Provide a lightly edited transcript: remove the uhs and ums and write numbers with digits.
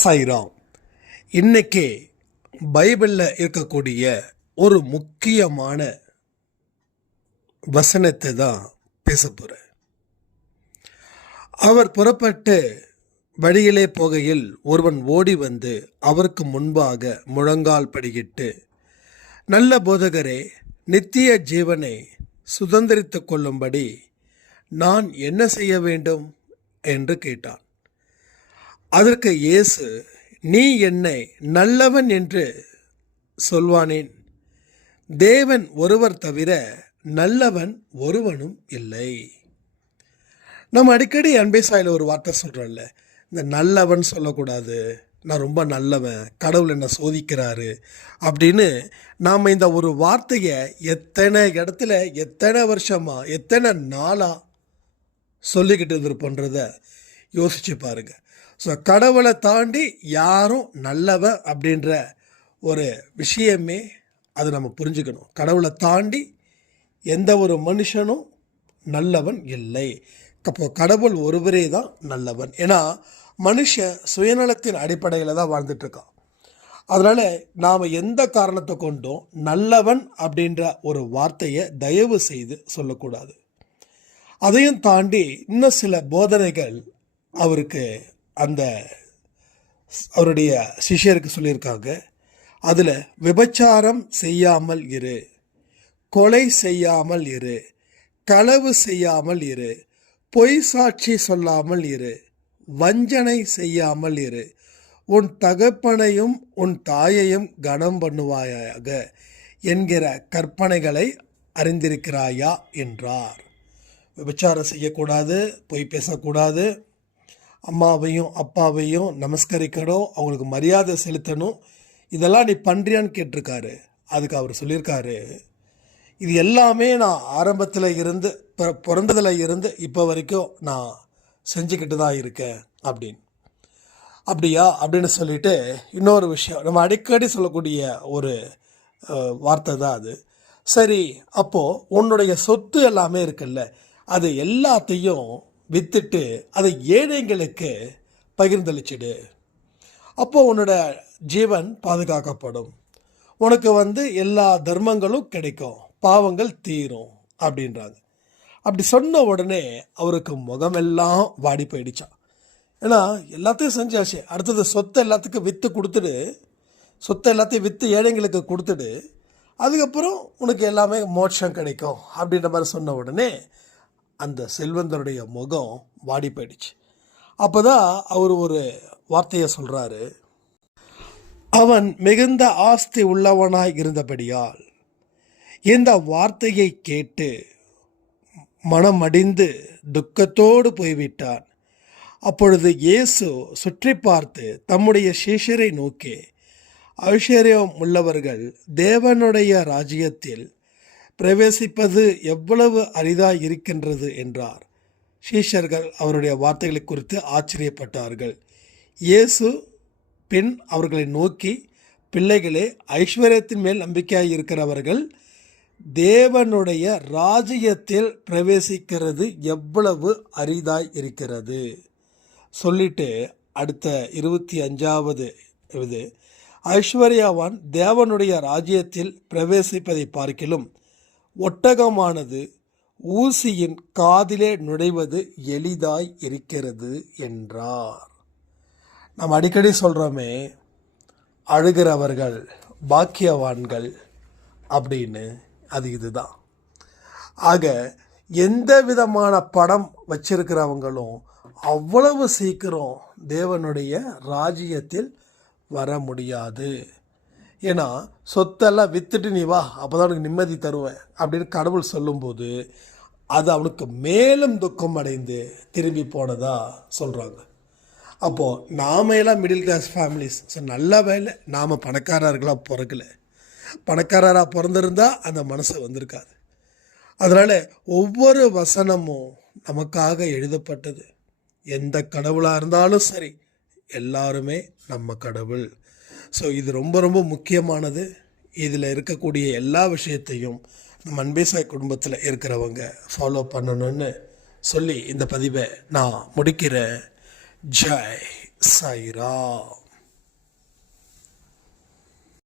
சாய்ராம். இன்னைக்கு பைபிளில் இருக்கக்கூடிய ஒரு முக்கியமான வசனத்தை தான் பேச போகிறேன். அவர் புறப்பட்டு வழியிலே போகையில் ஒருவன் ஓடி வந்து அவருக்கு முன்பாக முழங்கால் படியிட்டு, நல்ல போதகரே, நித்திய ஜீவனை சுதந்திரித்து கொள்ளும்படி நான் என்ன செய்ய வேண்டும் என்று கேட்டான். அதற்கு இயேசு, நீ என்னை நல்லவன் என்று சொல்வானேன்? தேவன் ஒருவர் தவிர நல்லவன் ஒருவனும் இல்லை. நம்ம அடிக்கடி அன்பே சாயில் ஒரு வார்த்தை சொல்கிறோம்ல, இந்த நல்லவன் சொல்லக்கூடாது, நான் ரொம்ப நல்லவன், கடவுள் என்னை சோதிக்கிறாரு அப்படின்னு நாம் இந்த ஒரு வார்த்தையை எத்தனை இடத்துல எத்தனை வருஷமாக எத்தனை நாளாக சொல்லிக்கிட்டு இருந்திருப்போன்றத யோசிச்சு பாருங்க. ஸோ கடவுளை தாண்டி யாரும் நல்லவன் அப்படின்ற ஒரு விஷயமே அதை நம்ம புரிஞ்சுக்கணும். கடவுளை தாண்டி எந்த ஒரு மனுஷனும் நல்லவன் இல்லை. அப்போ கடவுள் ஒருவரே தான் நல்லவன். ஏன்னா மனுஷன் சுயநலத்தின் அடிப்படையில் தான் வாழ்ந்துட்டுருக்கான். அதனால் நாம் எந்த காரணத்தை கொண்டும் நல்லவன் அப்படின்ற ஒரு வார்த்தையை தயவு செய்து சொல்லக்கூடாது. அதையும் தாண்டி இன்னும் சில போதனைகள் அவருக்கு அவருடைய சிஷ்யருக்கு சொல்லியிருக்காங்க. அதில் விபச்சாரம் செய்யாமல் இரு, கொலை செய்யாமல் இரு, களவு செய்யாமல் இரு, பொய் சாட்சி சொல்லாமல் இரு, வஞ்சனை செய்யாமல் இரு, உன் தகப்பனையும் உன் தாயையும் கனம் பண்ணுவாயாக என்கிற கற்பனைகளை அறிந்திருக்கிறாயா என்றார். விபச்சாரம் செய்யக்கூடாது, பொய் பேசக்கூடாது, அம்மாவையும் அப்பாவையும் நமஸ்கரிக்கணும், அவங்களுக்கு மரியாதை செலுத்தணும், இதெல்லாம் நீ பண்ணுறியான்னு கேட்டிருக்காரு. அதுக்கு அவர் சொல்லியிருக்காரு, இது எல்லாமே நான் ஆரம்பத்தில் இருந்து பிறந்ததில் இருந்து இப்போ வரைக்கும் நான் செஞ்சுக்கிட்டு தான் இருக்கேன் அப்படின்னு. அப்படியா அப்படின்னு சொல்லிட்டு இன்னொரு விஷயம் நம்ம அடிக்கடி சொல்லக்கூடிய ஒரு வார்த்தை தான் அது. சரி, அப்போது உன்னுடைய சொத்து எல்லாமே இருக்குல்ல, அது எல்லாத்தையும் விற்றுட்டு அதை ஏழைங்களுக்கு பகிர்ந்தளிச்சிடு. அப்போது உன்னோட ஜீவன் பாதுகாக்கப்படும், உனக்கு எல்லா தர்மங்களும் கிடைக்கும், பாவங்கள் தீரும் அப்படின்றாங்க. அப்படி சொன்ன உடனே அவருக்கு முகமெல்லாம் வாடி போயிடுச்சான். ஏன்னா எல்லாத்தையும் செஞ்சாச்சு, அடுத்தது சொத்தை எல்லாத்துக்கும் விற்று கொடுத்துடு, சொத்தை எல்லாத்தையும் விற்று ஏழைங்களுக்கு கொடுத்துடு, அதுக்கப்புறம் உனக்கு எல்லாமே மோட்சம் கிடைக்கும் அப்படின்ற மாதிரி சொன்ன உடனே அந்த செல்வந்தருடைய முகம் வாடி போயிடுச்சு. அப்போ தான் அவர் ஒரு வார்த்தையை சொல்கிறாரு, அவன் மிகுந்த ஆஸ்தி உள்ளவனாய் இருந்தபடியால் இந்த வார்த்தையை கேட்டு மனமடிந்து துக்கத்தோடு போய்விட்டான். அப்பொழுது இயேசு சுற்றி பார்த்து தம்முடைய சீஷரை நோக்கி, ஐஸ்வர்யம் உள்ளவர்கள் தேவனுடைய ராஜ்யத்தில் பிரவேசிப்பது எவ்வளவு அரிதாய் இருக்கின்றது என்றார். சீஷர்கள் அவருடைய வார்த்தைகளை குறித்து ஆச்சரியப்பட்டார்கள். இயேசு பின் அவர்களை நோக்கி, பிள்ளைகளே, ஐஸ்வர்யத்தின் மேல் நம்பிக்கையாக இருக்கிறவர்கள் தேவனுடைய ராஜ்யத்தில் பிரவேசிக்கிறது எவ்வளவு அரிதாய் இருக்கிறது சொல்லிட்டு அடுத்த 25வது இது, ஐஸ்வர்யவான் தேவனுடைய ராஜ்யத்தில் பிரவேசிப்பதை பார்க்கிலும் ஒட்டகமானது ஊசியின் காதிலே நுழைவது எளிதாய் இருக்கிறது என்றார். நாம் அடிக்கடி சொல்கிறோமே, அழுகிறவர்கள் பாக்கியவான்கள் அப்படின்னு, அது இதுதான். ஆக எந்த விதமான படம் வச்சிருக்கிறவங்களும் அவ்வளவு சீக்கிரம் தேவனுடைய ராஜ்யத்தில் வர முடியாது. ஏன்னா சொத்தெல்லாம் விற்றுட்டு நீ வா, அப்போ தான் உனக்கு நிம்மதி தருவேன் அப்படின்னு கடவுள் சொல்லும்போது அது அவனுக்கு மேலும் துக்கம் அடைந்து திரும்பி போனதா சொல்கிறாங்க. அப்போது நாம எல்லாம் மிடில் கிளாஸ் ஃபேமிலிஸ், ஸோ நல்ல வேலை நாம் பணக்காரர்களாக பிறக்கல. பணக்காரராக பிறந்திருந்தா அந்த மனசு வந்திருக்காது. அதனால் ஒவ்வொரு வசனமும் நமக்காக எழுதப்பட்டது. எந்த கடவுளாக இருந்தாலும் சரி, எல்லாருமே நம்ம கடவுள். ஸோ இது ரொம்ப ரொம்ப முக்கியமானது. இதில் இருக்கக்கூடிய எல்லா விஷயத்தையும் நம்ம அன்பே சாய் குடும்பத்தில் இருக்கிறவங்க ஃபாலோ பண்ணணும்னு சொல்லி இந்த பதிவை நான் முடிக்கிறேன். ஜெய் சாய்ராம்.